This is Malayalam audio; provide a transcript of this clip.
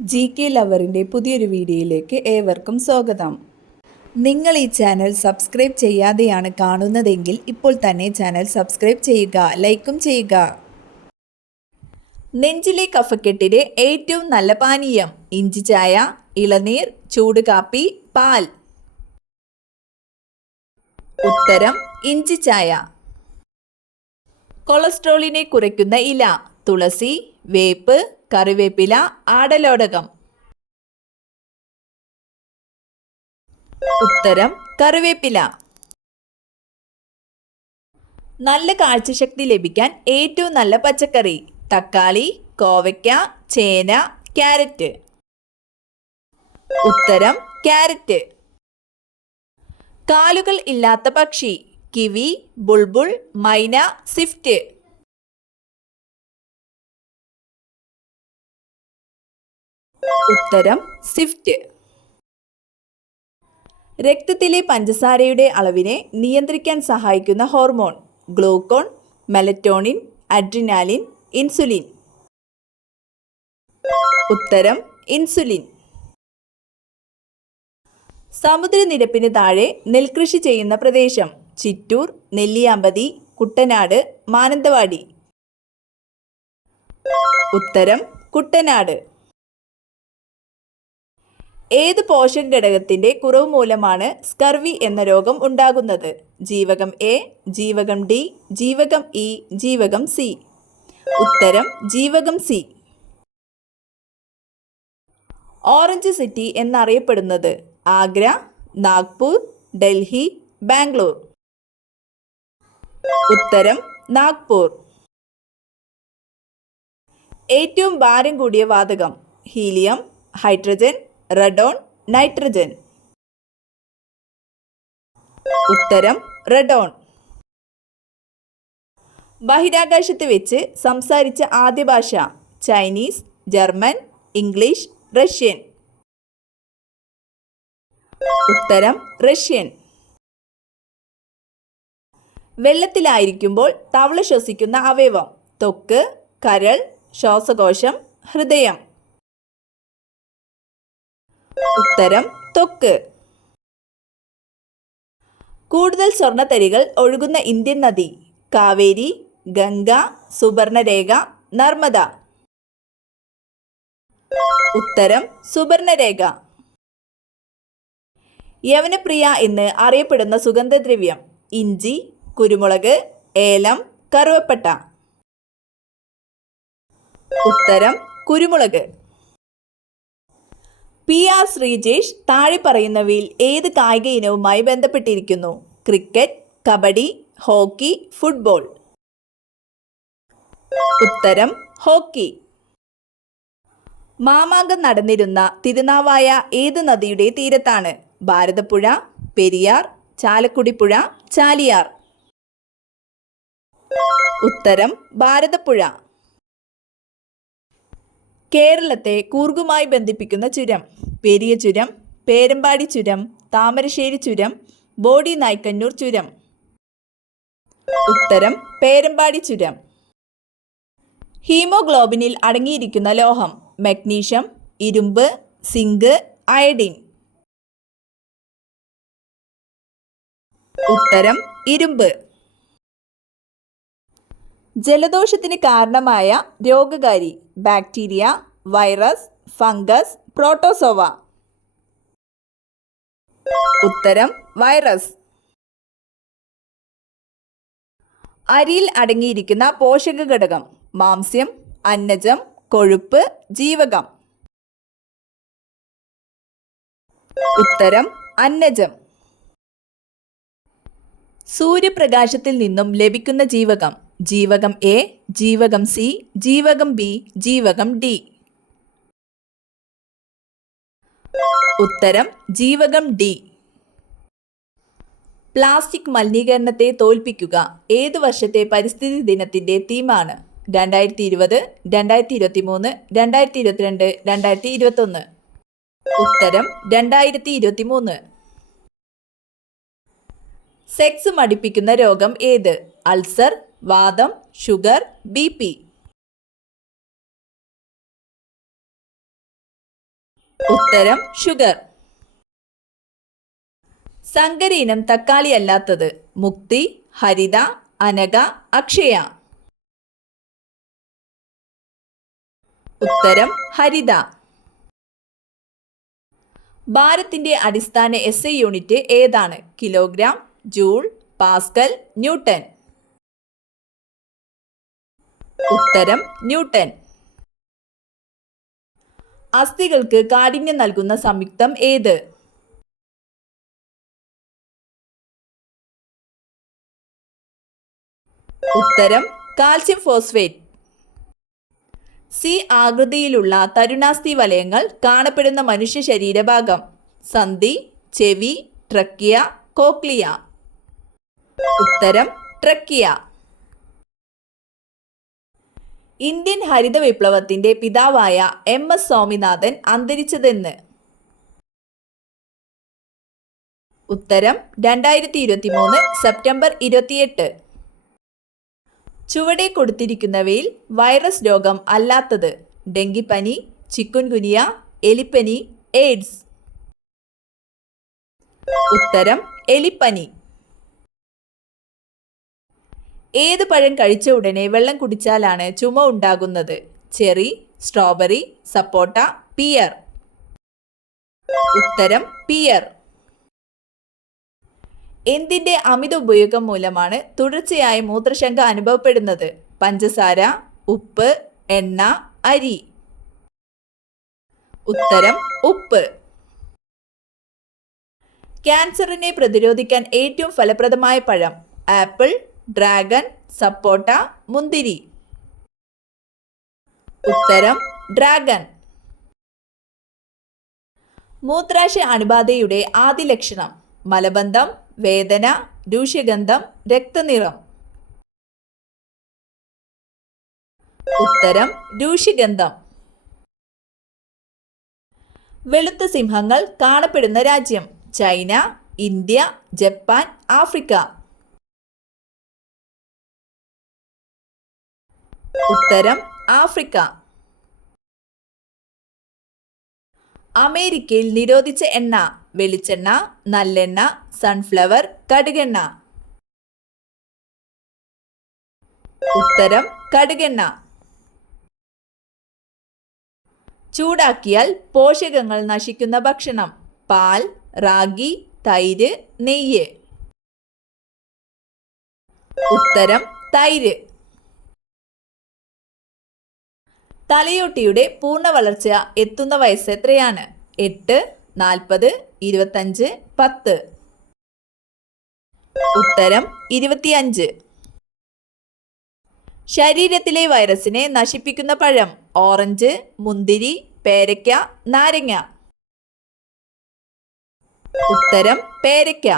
GK ലവറിൻ്റെ പുതിയൊരു വീഡിയോയിലേക്ക് ഏവർക്കും സ്വാഗതം. നിങ്ങൾ ഈ ചാനൽ സബ്സ്ക്രൈബ് ചെയ്യാതെയാണ് കാണുന്നതെങ്കിൽ ഇപ്പോൾ തന്നെ ചാനൽ സബ്സ്ക്രൈബ് ചെയ്യുക, ലൈക്കും ചെയ്യുക. നെഞ്ചിലെ കഫക്കെട്ടിന് ഏറ്റവും നല്ല പാനീയം: ഇഞ്ചി ചായ, ഇളനീർ, ചൂട് കാപ്പി, പാൽ. ഉത്തരം ഇഞ്ചി ചായ. കൊളസ്ട്രോളിനെ കുറയ്ക്കുന്ന ഇല: തുളസി, വേപ്പ്, കറിവേപ്പില, ആടലോടകം. ഉത്തരം കറിവേപ്പില. നല്ല കാഴ്ചശക്തി ലഭിക്കാൻ ഏറ്റവും നല്ല പച്ചക്കറി: തക്കാളി, കോവയ്ക്ക, ചേന, ക്യാരറ്റ്. ഉത്തരം ക്യാരറ്റ്. കാലുകൾ ഇല്ലാത്ത പക്ഷി: കിവി, ബുൾബുൾ, മൈന, സ്വിഫ്റ്റ്. ഉത്തരം സ്വിഫ്റ്റ്. രക്തത്തിലെ പഞ്ചസാരയുടെ അളവിനെ നിയന്ത്രിക്കാൻ സഹായിക്കുന്ന hormone: Glucon, melatonin, adrenaline, insulin. ഉത്തരം ഇൻസുലിൻ. സമുദ്രനിരപ്പിന് താഴെ നെൽകൃഷി ചെയ്യുന്ന പ്രദേശം: ചിറ്റൂർ, നെല്ലിയാമ്പതി, കുട്ടനാട്, മാനന്തവാടി. ഉത്തരം കുട്ടനാട്. ഏത് പോഷക ഘടകത്തിന്റെ കുറവ് മൂലമാണ് സ്കർവി എന്ന രോഗം ഉണ്ടാകുന്നത്? ജീവകം എ, ജീവകം ഡി, ജീവകം ഇ, ജീവകം സി. ഉത്തരം ജീവകം സി. ഓറഞ്ച് സിറ്റി എന്നറിയപ്പെടുന്നത്: ആഗ്ര, നാഗ്പൂർ, ഡൽഹി, ബാംഗ്ലൂർ. ഉത്തരം നാഗ്പൂർ. ഏറ്റവും ഭാരം കൂടിയ വാതകം: ഹീലിയം, ഹൈഡ്രജൻ, റഡോൺ, നൈട്രജൻ. ഉത്തരം റഡോൺ. ബഹിരാകാശത്ത് വെച്ച് സംസാരിച്ച ആദ്യ ഭാഷ: ചൈനീസ്, ജർമ്മൻ, ഇംഗ്ലീഷ്, റഷ്യൻ. ഉത്തരം റഷ്യൻ. വെള്ളത്തിലായിരിക്കുമ്പോൾ തവള ശ്വസിക്കുന്ന അവയവം: ത്വക്ക്, കരൾ, ശ്വാസകോശം, ഹൃദയം. ഉത്തരം ത്വക്ക്. കൂടുതൽ സ്വർണ്ണത്തരികൾ ഒഴുകുന്ന ഇന്ത്യൻ നദി: കാവേരി, ഗംഗ, സുബർണരേഖ, നർമ്മദ. ഉത്തരം സുബർണരേഖ. യവനപ്രിയ എന്ന് അറിയപ്പെടുന്ന സുഗന്ധദ്രവ്യം: ഇഞ്ചി, കുരുമുളക്, ഏലം, കറുവപ്പട്ട. ഉത്തരം കുരുമുളക്. PR ശ്രീജേഷ് താഴെ പറയുന്നവയിൽ ഏത് കായിക ഇനവുമായി ബന്ധപ്പെട്ടിരിക്കുന്നു? Cricket, kabaddi, hockey, football. ഉത്തരം ഹോക്കി. മാമാങ്കം നടന്നിരുന്ന തിരുനാവായ ഏത് നദിയുടെ തീരത്താണ്? ഭാരതപ്പുഴ, പെരിയാർ, ചാലക്കുടിപ്പുഴ, ചാലിയാർ. ഉത്തരം ഭാരതപ്പുഴ. കേരളത്തെ കൂർഗുമായി ബന്ധിപ്പിക്കുന്ന ചുരം: പെരിയ ചുരം, പേരമ്പാടി ചുരം, താമരശ്ശേരി ചുരം, ബോഡി നായ്ക്കന്നൂർ ചുരം. ഉത്തരം പേരമ്പാടി ചുരം. ഹീമോഗ്ലോബിനിൽ അടങ്ങിയിരിക്കുന്ന ലോഹം: മഗ്നീഷ്യം, ഇരുമ്പ്, സിങ്ക്, അയഡിൻ. ഉത്തരം ഇരുമ്പ്. ജലദോഷത്തിന് കാരണമായ രോഗകാരി: ബാക്ടീരിയ, വൈറസ്, ഫംഗസ്, പ്രോട്ടോസോവ. ഉത്തരം വൈറസ്. അരിയിൽ അടങ്ങിയിരിക്കുന്ന പോഷക ഘടകം: മാംസ്യം, അന്നജം, കൊഴുപ്പ്, ജീവകം. ഉത്തരം അന്നജം. സൂര്യപ്രകാശത്തിൽ നിന്നും ലഭിക്കുന്ന ജീവകം: ജീവകം എ, ജീവകം സി, ജീവകം ബി, ജീവകം ഡി. ഉത്തരം ജീവകം ഡി. പ്ലാസ്റ്റിക് മലിനീകരണത്തെ തോൽപ്പിക്കുക ഏത് വർഷത്തെ പരിസ്ഥിതി ദിനത്തിന്റെ തീമാണ്? 2020, 2023, 2022, 2021. ഉത്തരം 2023. സെക്സ് മടിപ്പിക്കുന്ന രോഗം ഏത്? അൾസർ, വാതം, ഷുഗർ, BP. ഉത്തരം ഷുഗർ. സങ്കര ഇനം തക്കാളി അല്ലാത്തത്. മുക്തി, ഹരിത, അനഘ, അക്ഷയ. ഉത്തരം ഹരിത. ഭാരത്തിന്റെ അടിസ്ഥാന SI യൂണിറ്റ് ഏതാണ്? Kilogram, joule, Pascal, newton. ഉത്തരം ന്യൂട്ടൺ. അസ്ഥികൾക്ക് കാഠിന്യം നൽകുന്ന സംയുക്തം ഏത്? ഉത്തരം കാൽസ്യം ഫോസ്ഫേറ്റ്. സി ആകൃതിയിലുള്ള തരുണാസ്ഥി വലയങ്ങൾ കാണപ്പെടുന്ന മനുഷ്യ ശരീരഭാഗം. സന്ധി, ചെവി, ട്രക്കിയ, കോക്ലിയ. ഉത്തരം ട്രക്കിയ. ഇന്ത്യൻ ഹരിത വിപ്ലവത്തിന്റെ പിതാവായ MS സ്വാമിനാഥൻ അന്തരിച്ചതെന്ന്? ഉത്തരം 2023 സെപ്റ്റംബർ 28. ചുവടെ കൊടുത്തിരിക്കുന്നവയിൽ വൈറസ് രോഗം അല്ലാത്തത്. ഡെങ്കിപ്പനി, ചിക്കുൻഗുനിയ, എലിപ്പനി, എയ്ഡ്സ്. ഉത്തരം എലിപ്പനി. ഏത് പഴം കഴിച്ച ഉടനെ വെള്ളം കുടിച്ചാലാണ് ചുമ ഉണ്ടാകുന്നത്? ചെറി, സ്ട്രോബെറി, സപ്പോട്ട, പിയർ. ഉത്തരം പിയർ. എന്തിന്റെ അമിത ഉപയോഗം മൂലമാണ് തുടർച്ചയായ മൂത്രശങ്ക അനുഭവപ്പെടുന്നത്? പഞ്ചസാര, ഉപ്പ്, എണ്ണ, അരി. ഉത്തരം ഉപ്പ്. ക്യാൻസറിനെ പ്രതിരോധിക്കാൻ ഏറ്റവും ഫലപ്രദമായ പഴം? ആപ്പിൾ, ഡ്രാഗൺ, സപ്പോട്ട, മുന്തിരി. ഉത്തരം ഡ്രാഗൺ. മൂത്രാശയ അണുബാധയുടെ ആദ്യ ലക്ഷണം? മലബന്ധം, വേദന, രൂക്ഷഗന്ധം, രക്തനിറം. ഉത്തരം രൂക്ഷഗന്ധം. വെളുത്ത സിംഹങ്ങൾ കാണപ്പെടുന്ന രാജ്യം? China, India, Japan, Africa. ഉത്തരം ആഫ്രിക്ക. അമേരിക്കയിൽ നിരോധിച്ച എണ്ണ? വെളിച്ചെണ്ണ, നല്ലെണ്ണ, സൺഫ്ലവർ, കടുകെണ്ണ. ഉത്തരം കടുകെണ്ണ. ചൂടാക്കിയാൽ പോഷകങ്ങൾ നശിക്കുന്ന ഭക്ഷണം? പാൽ, റാഗി, തൈര്, നെയ്യ്. ഉത്തരം തൈര്. തലയോട്ടിയുടെ പൂർണ്ണ വളർച്ച എത്തുന്ന വയസ്സ് എത്രയാണ്? 8, 40, 25, 10. ഉത്തരം 25. ശരീരത്തിലെ വൈറസിനെ നശിപ്പിക്കുന്ന പഴം? ഓറഞ്ച്, മുന്തിരി, പേരയ്ക്ക, നാരങ്ങ. ഉത്തരം പേരയ്ക്ക.